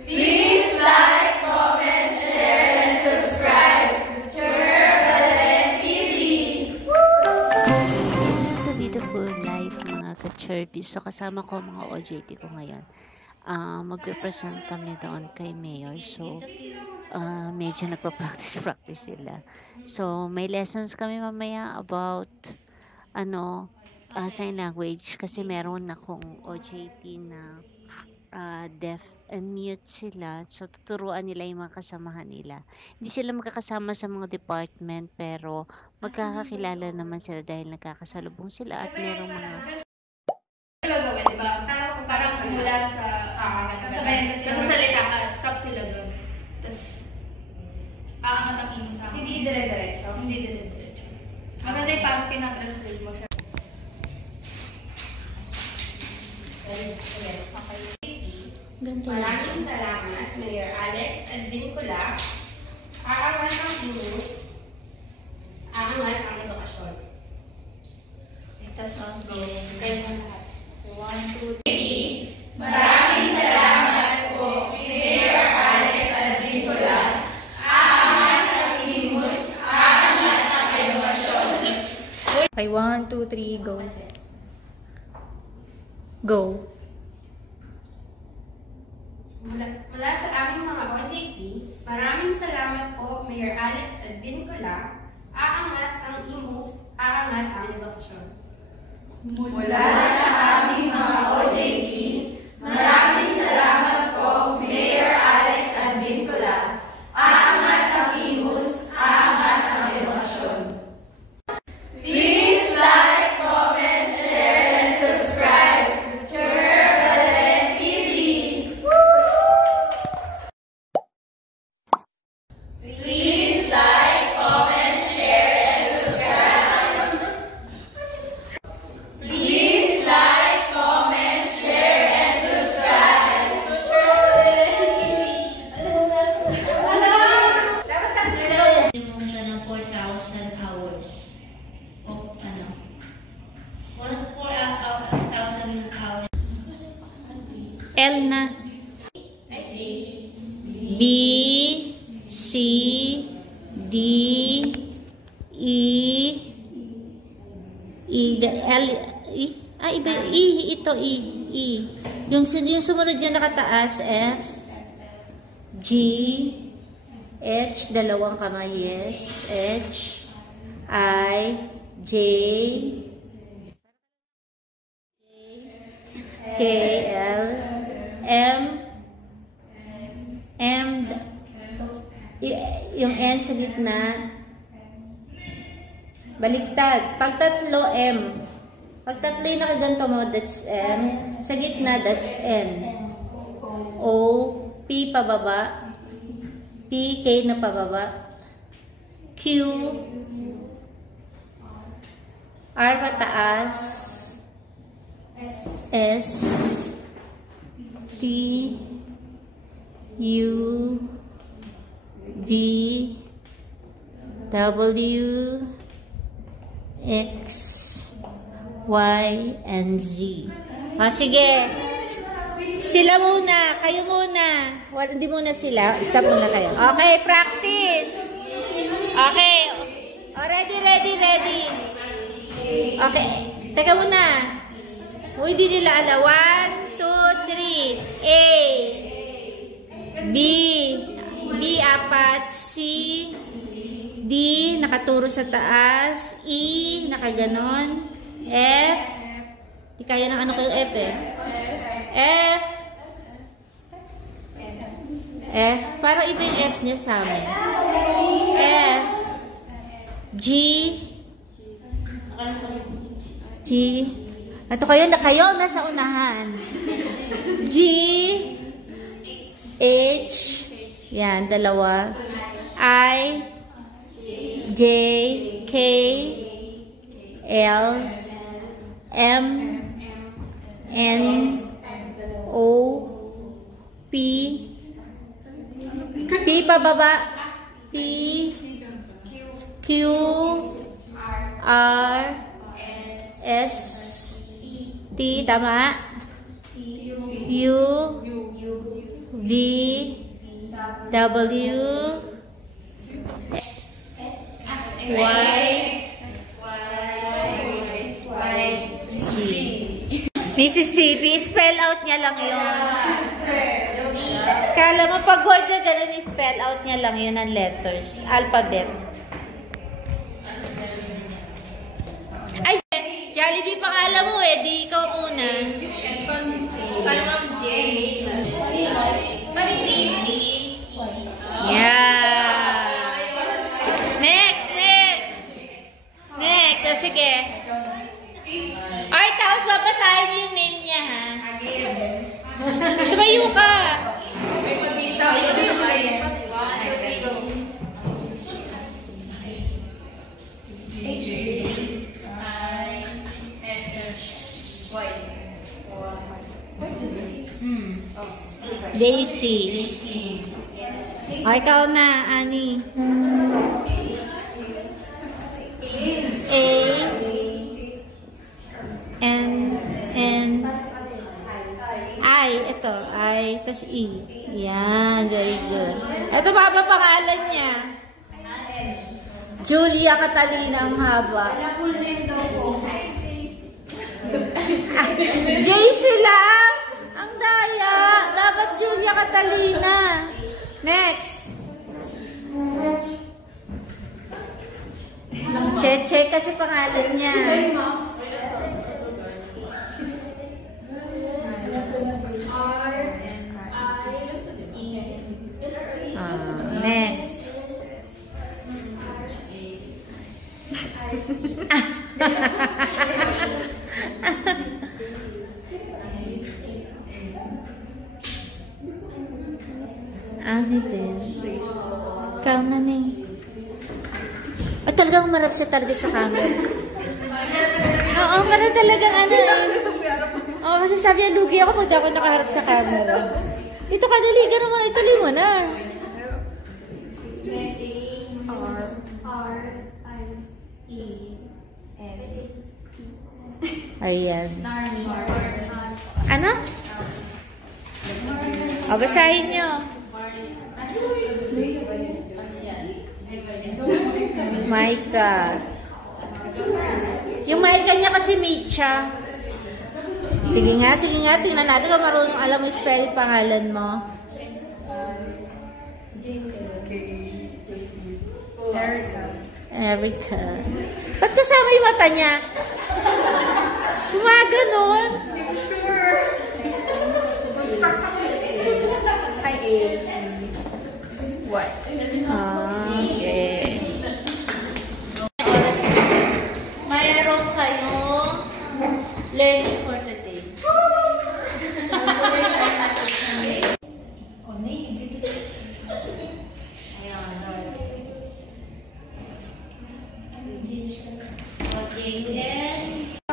Please like, comment, share, and subscribe to Church TV. The beautiful life mga ka-Church. So kasama ko mga OJT ko ngayon. Magre-present kami doon kay Mayor. So medyo nagpa-practice sila. So may lessons kami mamaya about sign language kasi meron akong OJT na deaf and mute sila. So, tuturuan nila yung mga kasamahan nila. Hindi sila magkakasama sa mga department pero magkakakilala naman sila dahil nagkakasalubong sila at merong mga gawin, diba? Parang mula sa nagsasalita ka, stop sila doon. Tapos, aangat ang imo sa akin. Hindi dire-diretso. Hindi dire-diretso. Maganda yung parang tinatranslate mo siya. Maraming salamat, Mayor Alex Advincula. Aangat ang imus, aangat ang edukasyon. Tapos, kaya mo lahat. 1, 2, 3. Maraming salamat po, Mayor Alex Advincula. Aangat ang imus, aangat ang edukasyon. Okay, 1, 2, 3, go. Go. Mula sa aming mga OJT, maraming salamat po, Mayor Alex Advincula. Aangat ang imus, aangat ang edukasyon. Mula sa aming mga OJT, maraming salamat po, Mayor Alex Advincula. Aangat ang imus, aangat ang edukasyon. Please like, comment, share, and subscribe to Church TV. Please like, comment, share, and subscribe. Please like, comment, share, and subscribe to Church TV. Minimum na ng 4,000 hours of 4,000 hours. L na. B, C, D, E, L, E, iba, E, ito, E. Yung sumunod dyan nakataas, F, G, H, dalawang kamay, yes, H, I, J, K, L, M, yung N sa gitna, baliktad. Pag tatlo, M. Pag tatlo yung nakaganto mo, that's M. Sa gitna, that's N. O, P pababa. P, K na pababa. Q, R pataas. S, T, U, V, W, X, Y, and Z. Sige. Sila muna. Kayo muna. Hindi muna sila. Stop muna kayo. Okay, practice. Okay. Ready. Okay. Teka muna. Hindi nila ala. 1, 2, 3. A. B. B, apat. C. D, nakaturo sa taas. E, nakaganon. F. Di kaya ng ano ko yung F eh. F. F. Parang iba yung F niya sa amin. F. G. G. Ito kayo nasa unahan. G. H. Yan, dalawa. I. J. K. L. M. N. O. P. P pababa. P. Q. R. S. T. Tama. U. V. V, W, X, Y, Z. Mississippi, spell out niya lang yun. Kala mo, pag word na ganun, spell out niya lang yun ang letters. Alphabet. Ay, Jollibee pangalan mo eh. Di ikaw una. Palmang J. Yeah. Next. O, sige. Ay, tapos babasahin niyo yung name niya, ha? Tumayo ka. May mabita. Daisy. Ay, ikaw na, Ani. A. N. I. Ito. I. Tas E. Yan. Very good. Ito pa pangalan niya. Julia Catalina ang haba. Wala full name daw po. Jaycee lang. Ang daya. Dapat Julia Catalina. Next. Cheche kasi pangalan niya. Next. Ano din? Ikaw na ni. At talagang umarap siya talaga sa camera. Oo, para talagang ano eh. Oo, kasi sabi niya, lugi ako pag ako nakaharap sa camera. Ito kadali ka naman, ituloy mo na. Ayan. Ano? O, basahin nyo. Maika. Yung Maika niya kasi Micha. Sige nga. Tingnan natin kung marunong alam mo yung spell pangalan mo. Erica. Ba't kasama yung mata niya? Gumaganon. What? Okay. Mayroon kayong learning for today.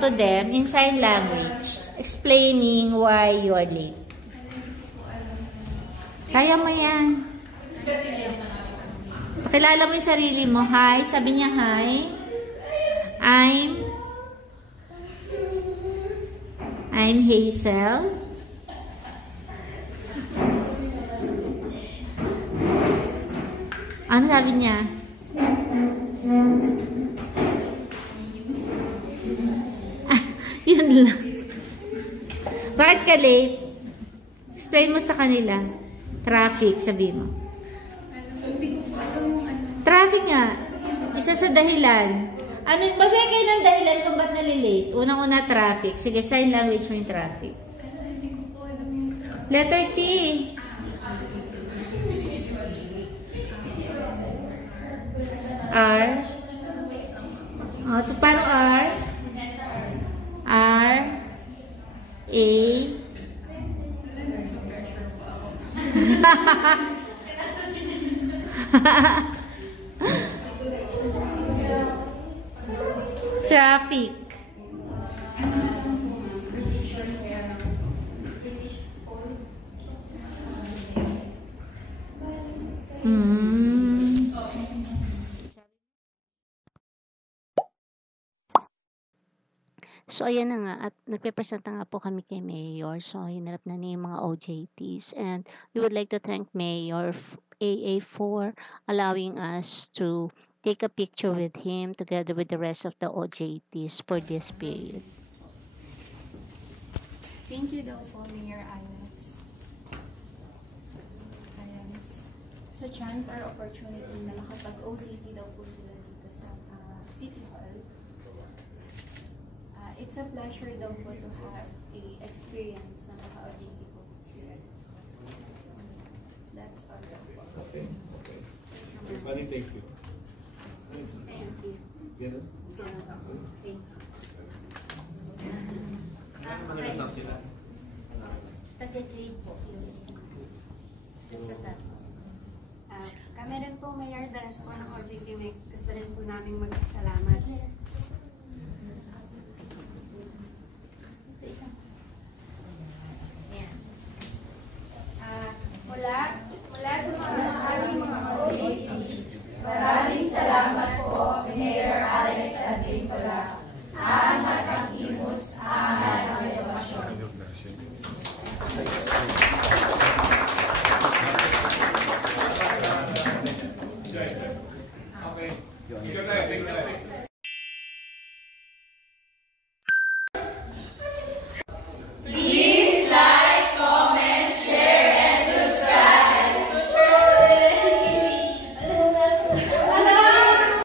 To them in sign language, explaining why you are late. Kaya mo yan. Pakilala mo yung sarili mo. Hi. Sabi niya, hi. I'm Hazel. Ano sabi niya? Yun lang. Bakit ka late? Explain mo sa kanila. Traffic, sabi mo. Traffic nga. Isa sa dahilan. Ano, magbigay kayo ng dahilan kung ba't nalilate. Unang-una, traffic. Sige, sign language mo yung traffic. Letter T. R. Ito paano R? R. A. Traffic. So, ayan na nga. At nagpe-presenta nga po kami kay Mayor. So, hinarap na niya yung mga OJTs. And we would like to thank Mayor AA for allowing us to take a picture with him together with the rest of the OJTs for this period. Thank you daw po, Mayor Alex. Ayan, sa chance or opportunity na makapag-OJT daw po sila dito sa City Hall. It's a pleasure daw po to have a experience na maka-OJT po sila. That's all daw po. Okay. Everybody, thank you. Thank you. Ganun? Thank you. Malagasap sila. Tag-J po yung isa. Mas kasama. Kami rin po, Mayor, dahil sa po ng OJT, may gusto rin po namin magpasalamat. Ito isa. Ayan. Mula sa aming mga OJT, maraming salamat po, Mayor Alex at Nicola. Aangat ang Imus, aangat ang edukasyon. Okay. Ikaw tayo, take tayo.